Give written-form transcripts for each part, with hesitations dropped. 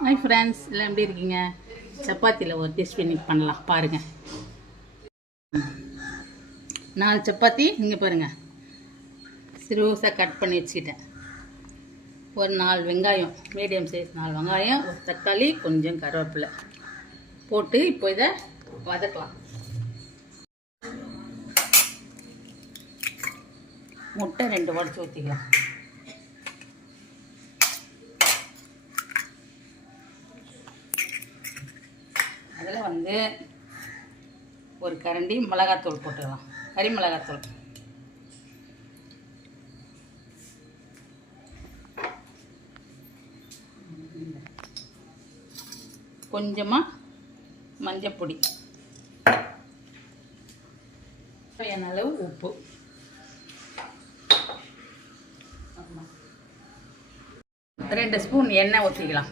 Hi friends, எல்லாம் எப்படி இருக்கீங்க? சப்பாத்தியில் ஒரு டிஷ் பண்ணலாம் பாருங்கள். 4 சப்பாத்தி இங்கே பாருங்கள், சிறுசாக கட் பண்ணி வச்சுக்கிட்டேன். ஒரு 4 வெங்காயம், மீடியம் சைஸ் 4 வெங்காயம், ஒரு தக்காளி, கொஞ்சம் கருவேப்பிலை போட்டு இப்போ இதை வதக்கலாம். முட்டை 2 உடைச்சி ஊற்றிக்கலாம். அதில் வந்து ஒரு கரண்டி மிளகாத்தூள் போட்டுக்கலாம், கறி மிளகாத்தூள். கொஞ்சமாக மஞ்சப்பொடி, தேவையான அளவு உப்பு, 2 ஸ்பூன் எண்ணெய் ஊற்றிக்கலாம்.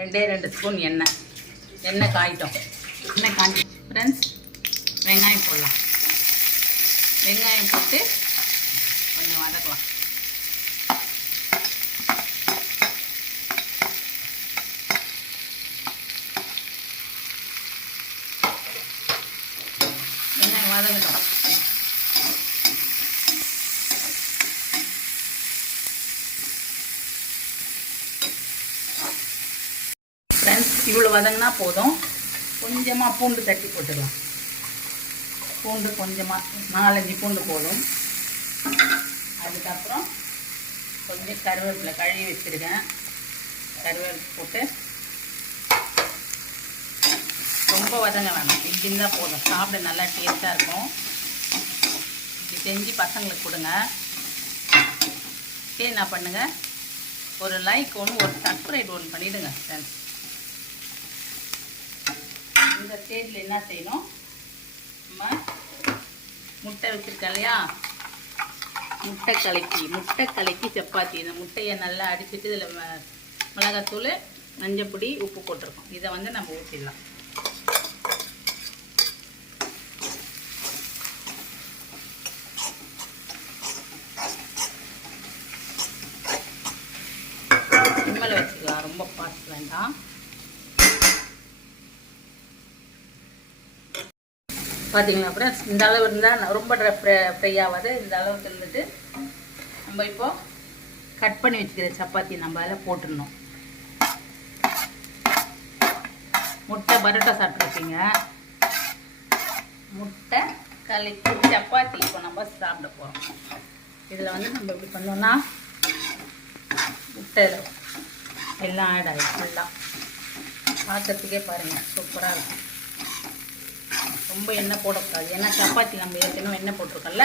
2 ஸ்பூன் எண்ணெய் காயிட்டோம். எண்ணெய் காஞ்சி ஃப்ரெண்ட்ஸ், வெங்காயம் போடலாம். வெங்காயம் போட்டு கொஞ்சம் வதக்கலாம். வெங்காயம் வதங்கட்டும். ஃப்ரெண்ட்ஸ், இவ்வளோ வதங்கினா போதும். கொஞ்சமாக பூண்டு தட்டி போட்டுக்கலாம். பூண்டு கொஞ்சமாக 4-5 பூண்டு போதும். அதுக்கப்புறம் கொஞ்சம் கருவேப்பிலை கழுவி வச்சுருக்கேன், கருவேப்பிலை போட்டு ரொம்ப வதங்க வேணாம், இப்படின்னு தான் போதும். சாப்பிட நல்லா டேஸ்ட்டாக இருக்கும். இப்படி செஞ்சு பசங்களுக்கு கொடுங்க. என்ன பண்ணுங்கள், ஒரு லைக் ஒன்று, ஒரு சப்ஸ்கிரைப் ஒன்று பண்ணிவிடுங்க ஃப்ரெண்ட்ஸ். இந்த ஸ்டேஜில் என்ன செய்யணும், நம்ம முட்டை வச்சுருக்கோம் இல்லையா, முட்டை கலக்கி சப்பாத்தி. இந்த முட்டையை நல்லா அடிச்சுட்டு இதில் மிளகாத்தூள், மஞ்சப்பொடி, உப்பு போட்டிருக்கோம். இதை வந்து நம்ம ஊற்றிடலாம். சிம்மில் வச்சுக்கலாம், ரொம்ப ஃபாஸ்ட் வேண்டாம். பார்த்தீங்களா அப்புறம் இந்த அளவு இருந்தால் ரொம்ப ஃப்ரை ஆகாது. இந்த அளவுக்கு இருந்துட்டு நம்ம இப்போது கட் பண்ணி வச்சுக்கிற சப்பாத்தி நம்ம அதில் போட்டுடணும். முட்டை பரோட்டா சாப்பிட்ருப்பீங்க, முட்டை கலக்கி சப்பாத்தி இப்போ நம்ம சாப்பிட போகிறோம். இதில் வந்து நம்ம எப்படி பண்ணோம்னா, முட்டை எல்லாம் ஆட் ஆகிடும் ஃபுல்லாக. பார்க்கறதுக்கே பாருங்கள், சூப்பராக இருக்கும். ரொம்ப எண்ணெய் போடக்கூடாது, ஏன்னா சப்பாத்தி நம்ம ஏற்கனவே எண்ணெய் போட்டிருக்கோம்ல.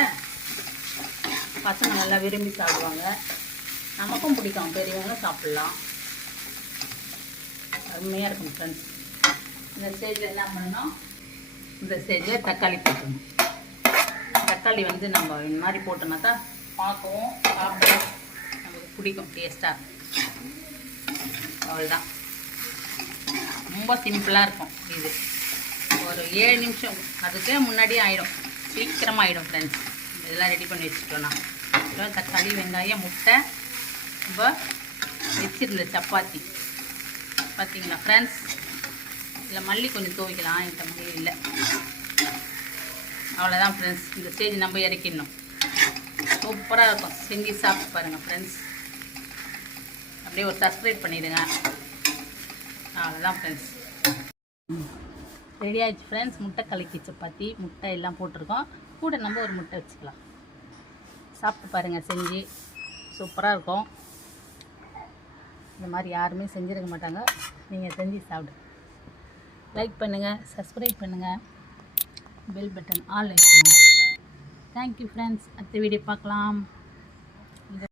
பசங்க நல்லா விரும்பி சாப்பிடுவாங்க, நமக்கும் பிடிக்கும், பெரியவங்க சாப்பிட்லாம். அருமையாக இருக்கும் ஃப்ரெண்ட்ஸ். இந்த ஸ்டேஜில் என்ன பண்ணணும், இந்த ஸ்டேஜில் தக்காளி போட்டணும். தக்காளி வந்து நம்ம இந்த மாதிரி போட்டோம்னாக்கா பார்க்கவும் சாப்பிட நமக்கு பிடிக்கும், டேஸ்ட்டாக. அவ்வளோதான், ரொம்ப சிம்பிளாக இருக்கும். இது ஒரு 7 நிமிஷம் அதுக்கு முன்னாடியே ஆகிடும், சீக்கிரமாக ஆகிடும் ஃப்ரெண்ட்ஸ். இதெல்லாம் ரெடி பண்ணி வச்சுட்டோன்னா தக்காளி, வெங்காயம், முட்டை, நம்ம வச்சிருந்த சப்பாத்தி. பார்த்தீங்களா ஃப்ரெண்ட்ஸ், இதில் மல்லி கொஞ்சம் துவைக்கலாம், இந்த மல்லி இல்லை. அவ்வளோதான் ஃப்ரெண்ட்ஸ், இந்த ஸ்டேஜ் நம்ம இறக்கிடணும். சூப்பராக இருக்கும், செஞ்சு சாப்பிட்டு பாருங்கள் ஃப்ரெண்ட்ஸ். அப்படியே ஒரு சப்ஸ்கிரைப் பண்ணிவிடுங்க. அவ்வளோதான் ஃப்ரெண்ட்ஸ், ரெடி ஆகிடுச்சு ஃப்ரெண்ட்ஸ். முட்டை கலக்கி சப்பாத்தி, முட்டை எல்லாம் போட்டிருக்கோம். கூட நம்ம ஒரு முட்டை வச்சுக்கலாம். சாப்பிட்டு பாருங்கள், செஞ்சு சூப்பராக இருக்கும். இந்த மாதிரி யாருமே செஞ்சிருக்க மாட்டாங்க, நீங்கள் செஞ்சு சாப்பிடுங்க. லைக் பண்ணுங்கள், சப்ஸ்கிரைப் பண்ணுங்கள், பெல் பட்டன் ஆல் வைக்கணும். தேங்க்யூ ஃப்ரெண்ட்ஸ், அடுத்த வீடியோ பார்க்கலாம்.